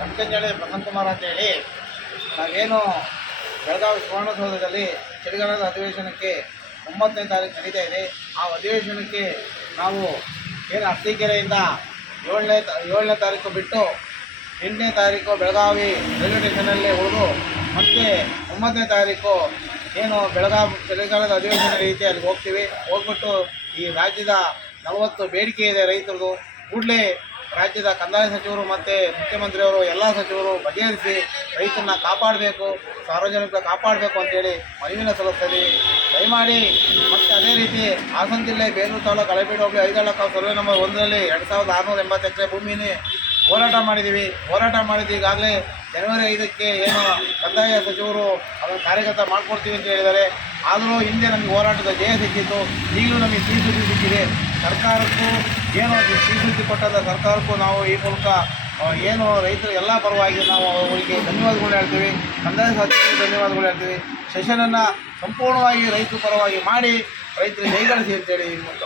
ಸಂಕಂಜಳಿ ಪ್ರಸನ್ನ ಕುಮಾರ್ ಅಂತೇಳಿ ನಾವೇನು ಬೆಳಗಾವಿ ಸುವರ್ಣಸೌಧದಲ್ಲಿ ಚಳಿಗಾಲದ ಅಧಿವೇಶನಕ್ಕೆ 9ನೇ ತಾರೀಕು ನಡೀತಾ ಇದೆ. ಆ ಅಧಿವೇಶನಕ್ಕೆ ನಾವು ಏನು ಅರಸೀಕೆರೆಯಿಂದ 7ನೇ ತಾರೀಕು ಬಿಟ್ಟು 8ನೇ ತಾರೀಕು ಬೆಳಗಾವಿ ರೈಲ್ವೆ ಸ್ಟೇಷನಲ್ಲಿ ಉಳಿದು ಮತ್ತೆ 9ನೇ ತಾರೀಕು ಏನು ಬೆಳಗಾವಿ ಚಳಿಗಾಲದ ಅಧಿವೇಶನ ರೀತಿ ಅಲ್ಲಿಗೆ ಹೋಗ್ತೀವಿ. ಹೋಗ್ಬಿಟ್ಟು ಈ ರಾಜ್ಯದ 40 ಬೇಡಿಕೆ ಇದೆ ರೈತರದು. ಕೂಡಲೇ ರಾಜ್ಯದ ಕಂದಾಯ ಸಚಿವರು ಮತ್ತು ಮುಖ್ಯಮಂತ್ರಿಯವರು ಎಲ್ಲ ಸಚಿವರು ಬಗೆಹರಿಸಿ ರೈತರನ್ನ ಕಾಪಾಡಬೇಕು, ಸಾರ್ವಜನಿಕರ ಕಾಪಾಡಬೇಕು ಅಂತೇಳಿ ಮನವಿನ ಸಲ್ಲಿಸ್ತೀವಿ. ದಯಮಾಡಿ ಮತ್ತು ಅದೇ ರೀತಿ ಹಾಸನ ಜಿಲ್ಲೆ ಬೇಲೂರು ತಾಲೂಕು ಹಳೇಬೀಡು ಹೋಬಳಿ ಐದಳಕಾವು ಸರ್ವೆ ನಂಬರ್ 1ರಲ್ಲಿ 2680 ಎಕರೆ ಭೂಮಿನೇ ಹೋರಾಟ ಮಾಡಿದ್ದೀವಿ. ಹೋರಾಟ ಮಾಡಿದ್ದು ಈಗಾಗಲೇ ಜನವರಿ 5ಕ್ಕೆ ಏನು ಕಂದಾಯ ಸಚಿವರು ಅದನ್ನು ಕಾರ್ಯಗತ ಮಾಡಿಕೊಡ್ತೀವಿ ಅಂತ ಹೇಳಿದ್ದಾರೆ. ಆದರೂ ಹಿಂದೆ ನಮಗೆ ಹೋರಾಟದ ಜಯ ಸಿಕ್ಕಿತ್ತು, ಈಗಲೂ ನಮಗೆ ಸಿಹಿ ಸುದ್ದಿ ಸಿಕ್ಕಿದೆ. ಸರ್ಕಾರಕ್ಕೂ ಏನು ಸಿಹಿ ಸುದ್ದಿ ಕೊಟ್ಟಂಥ ಸರ್ಕಾರಕ್ಕೂ ನಾವು ಈ ಮೂಲಕ ಏನು ರೈತರು ಎಲ್ಲ ಪರವಾಗಿ ನಾವು ಅವರಿಗೆ ಧನ್ಯವಾದಗಳು ಹೇಳ್ತೀವಿ. ಕಂದಾಯ ಸಚಿವರಿಗೆ ಧನ್ಯವಾದಗಳು ಹೇಳ್ತೀವಿ. ಸೆಷನನ್ನು ಸಂಪೂರ್ಣವಾಗಿ ರೈತರ ಪರವಾಗಿ ಮಾಡಿ ರೈತರಿಗೆ ಜೈಗಳಿಸಿ ಅಂತೇಳಿ ಈ ಮೂಲಕ